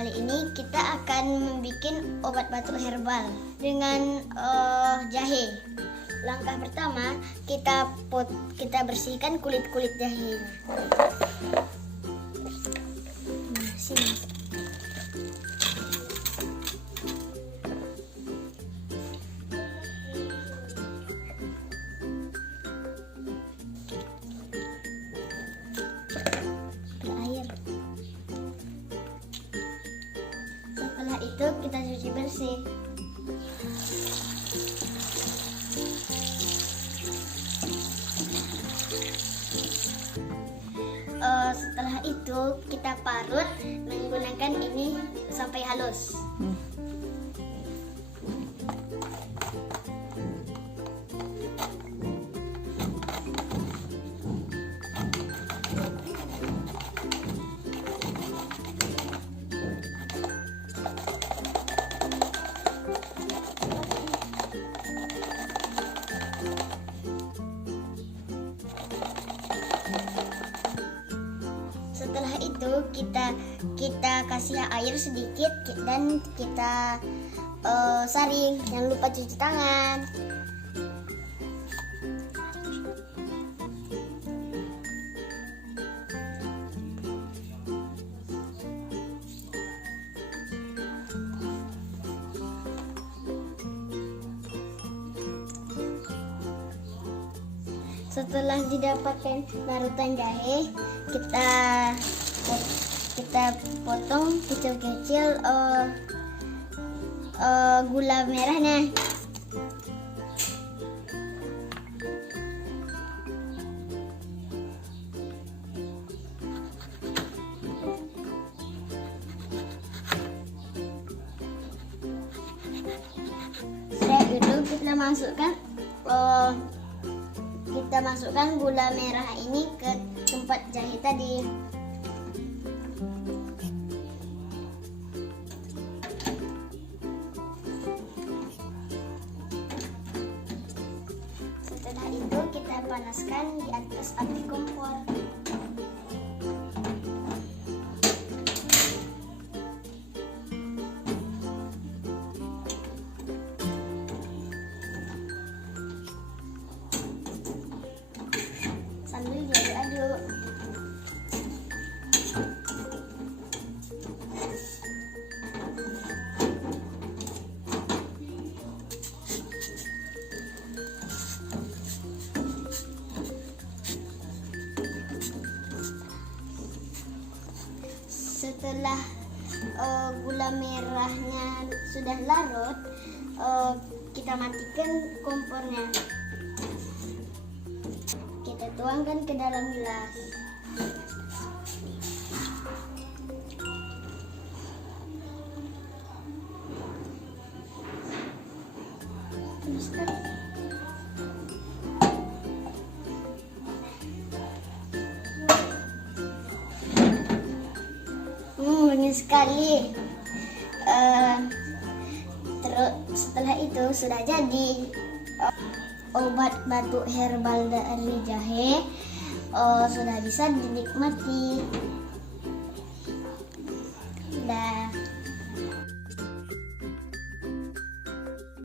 Kali ini kita akan membuat obat batuk herbal dengan jahe. Langkah pertama, kita bersihkan kulit-kulit jahenya. Nah, sini. Setelah itu kita cuci bersih. Setelah itu kita parut menggunakan ini sampai halus. Setelah itu kita kasih air sedikit dan kita saring. Jangan lupa cuci tangan. Setelah didapatkan larutan jahe, kita potong kecil-kecil gula merahnya. Setelah itu kita masukkan gula merah ini ke tempat jahe tadi. Setelah itu kita panaskan di atas api kompor. Sambil diaduk-aduk. Setelah gula merahnya sudah larut, kita matikan kompornya. Kita tuangkan ke dalam gelas. Wangi sekali. Terus setelah itu sudah jadi obat batuk herbal dari jahe. Sudah bisa dinikmati.